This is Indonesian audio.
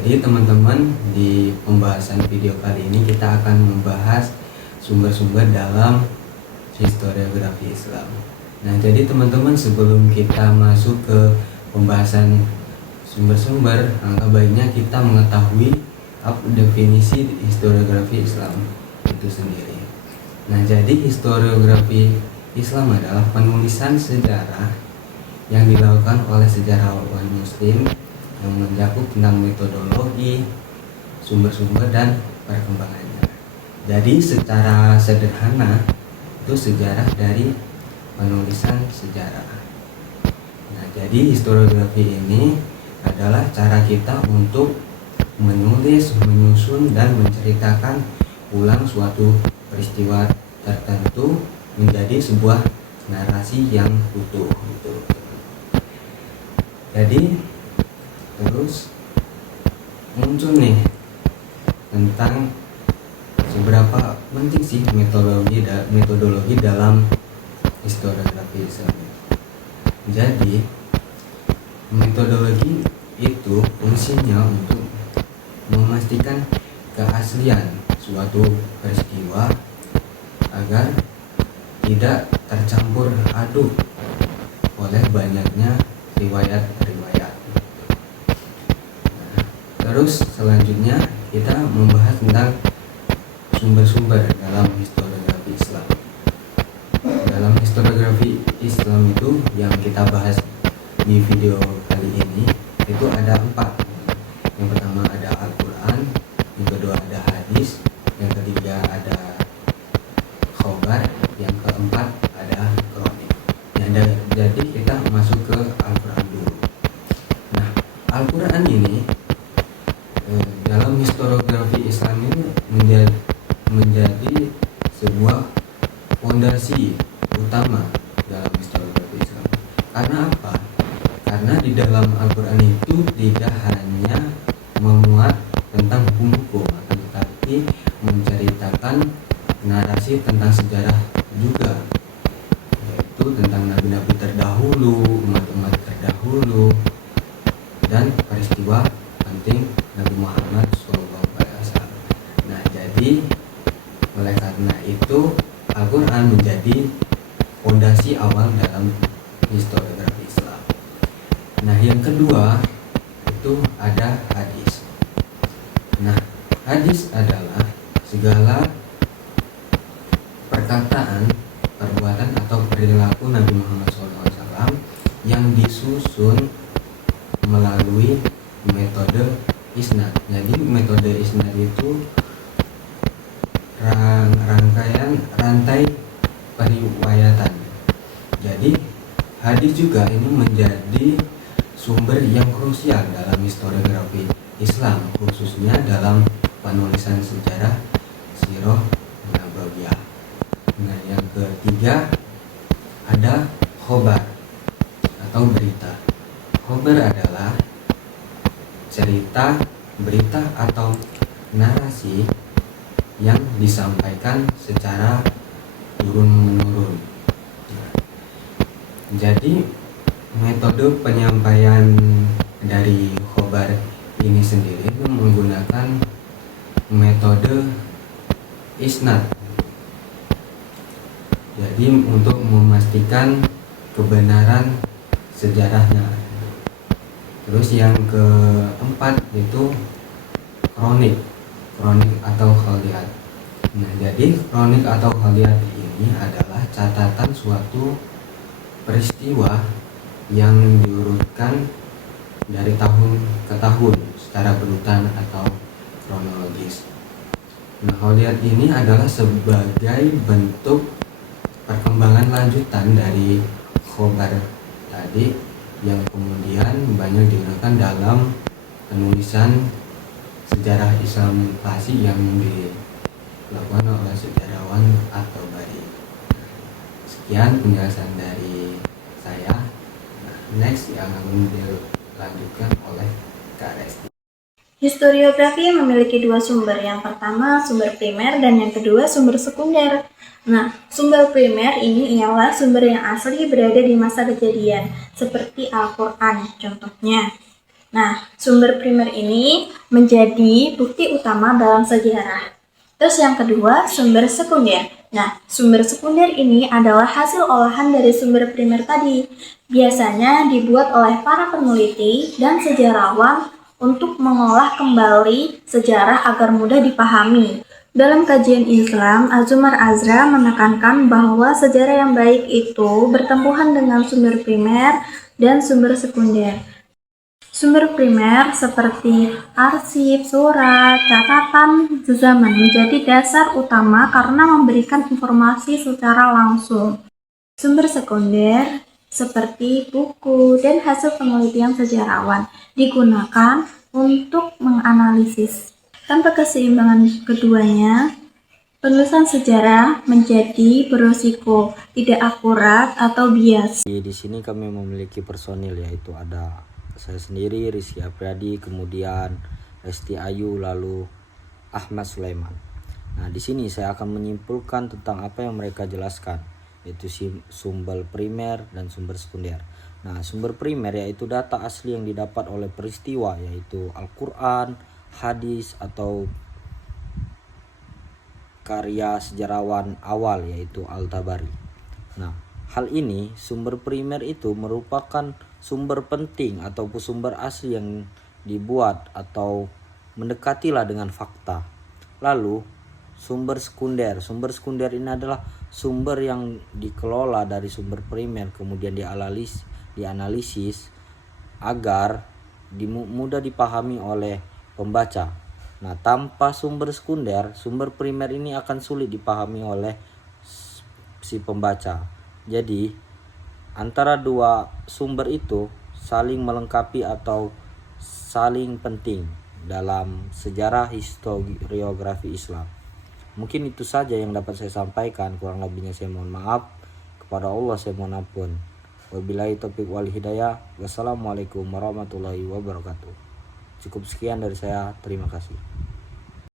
Jadi teman-teman, di pembahasan video kali ini kita akan membahas sumber-sumber dalam historiografi Islam. Nah, jadi teman-teman, sebelum kita masuk ke pembahasan sumber-sumber, alangkah baiknya kita mengetahui definisi historiografi Islam itu sendiri. Nah, jadi historiografi Islam adalah penulisan sejarah yang dilakukan oleh sejarawan Muslim yang mencakup tentang metodologi, sumber-sumber, dan perkembangannya. Jadi secara sederhana itu sejarah dari penulisan sejarah. Nah, jadi historiografi ini adalah cara kita untuk menulis, menyusun, dan menceritakan ulang suatu peristiwa tertentu menjadi sebuah narasi yang utuh. Jadi terus muncul nih tentang seberapa penting sih metodologi dalam historiografi Islam. Jadi metodologi itu fungsinya untuk memastikan keaslian suatu peristiwa agar tidak tercampur aduk oleh banyaknya riwayat-riwayat. Terus selanjutnya kita membahas tentang sumber-sumber dalam historiografi Islam. Dalam historiografi Islam itu yang kita bahas di video kali ini itu ada 4. Yang pertama ada Al-Quran, yang kedua ada hadis, yang ketiga ada khobar, yang keempat ada kronik. Jadi kita masuk ke Al-Quran dulu. Nah, Al-Quran ini dalam historiografi Islam ini menjadi sebuah fondasi utama dalam historiografi Islam. Karena apa? Karena di dalam Al-Quran itu tidak hanya memuat tentang hukum-hukum, akan tetapi menceritakan narasi tentang sejarah juga, yaitu tentang nabi-nabi terdahulu, umat-umat terdahulu, dan peristiwa penting Nabi Muhammad SAW. Nah, jadi oleh karena itu Al-Quran menjadi fondasi awal dalam historiografi Islam. Nah, yang kedua itu ada hadis. Nah, hadis adalah segala perkataan, perbuatan atau perilaku Nabi Muhammad SAW yang disusun melalui metode isnad. Jadi metode isnad itu rangkaian rantai periwayatan. Jadi hadis juga ini menjadi sumber yang krusial dalam historiografi Islam, khususnya dalam penulisan sejarah sirah nabawiyah. Nah, yang ketiga ada khobar atau berita. Khobar adalah cerita, berita atau narasi yang disampaikan secara turun-menurun. Jadi metode penyampaian dari khobar ini sendiri menggunakan metode isnad. Jadi untuk memastikan kebenaran sejarahnya. Terus yang keempat itu kronik atau khaliyat. Nah, jadi kronik atau khaliyat ini adalah catatan suatu peristiwa yang diurutkan dari tahun ke tahun secara berurutan atau kronologis. Nah, khaliyat ini adalah sebagai bentuk perkembangan lanjutan dari khobar tadi yang kemudian banyak digunakan dalam penulisan sejarah Islam klasik yang dilakukan oleh sejarawan At-Tabari. Sekian penjelasan dari saya. Nah, next yang akan dilanjutkan oleh Kak Resti. Historiografi memiliki 2 sumber. Yang pertama sumber primer dan yang kedua sumber sekunder. Nah, sumber primer ini ialah sumber yang asli berada di masa kejadian, seperti Al-Quran contohnya. Nah, sumber primer ini menjadi bukti utama dalam sejarah. Terus yang kedua, sumber sekunder. Nah, sumber sekunder ini adalah hasil olahan dari sumber primer tadi. Biasanya dibuat oleh para peneliti dan sejarawan untuk mengolah kembali sejarah agar mudah dipahami. Dalam kajian Islam, Azumar Azra menekankan bahwa sejarah yang baik itu bertempuran dengan sumber primer dan sumber sekunder. Sumber primer seperti arsip, surat, catatan zaman menjadi dasar utama karena memberikan informasi secara langsung. Sumber sekunder seperti buku dan hasil penelitian sejarawan digunakan untuk menganalisis. Tanpa keseimbangan keduanya, penulisan sejarah menjadi berisiko tidak akurat atau bias. Di sini kami memiliki personil, yaitu ada saya sendiri, Rizky Apriyadi, kemudian Resti Ayu, lalu Ahmad Sulaiman. Nah, di sini saya akan menyimpulkan tentang apa yang mereka jelaskan, yaitu sumber primer dan sumber sekunder. Nah, sumber primer yaitu data asli yang didapat oleh peristiwa, yaitu Al-Quran, hadis, atau karya sejarawan awal, yaitu Al-Tabari. Nah, hal ini sumber primer itu merupakan sumber penting ataupun sumber asli yang dibuat atau mendekatilah dengan fakta. Lalu sumber sekunder ini adalah sumber yang dikelola dari sumber primer, kemudian dianalisis agar mudah dipahami oleh pembaca. Nah, tanpa sumber sekunder, sumber primer ini akan sulit dipahami oleh si pembaca. Jadi antara dua sumber itu saling melengkapi atau saling penting dalam sejarah historiografi Islam. Mungkin itu saja yang dapat saya sampaikan, kurang lebihnya saya mohon maaf. Kepada Allah saya mohon ampun. Wabillahi taufiq wal hidayah. Wassalamualaikum warahmatullahi wabarakatuh. Cukup sekian dari saya, terima kasih.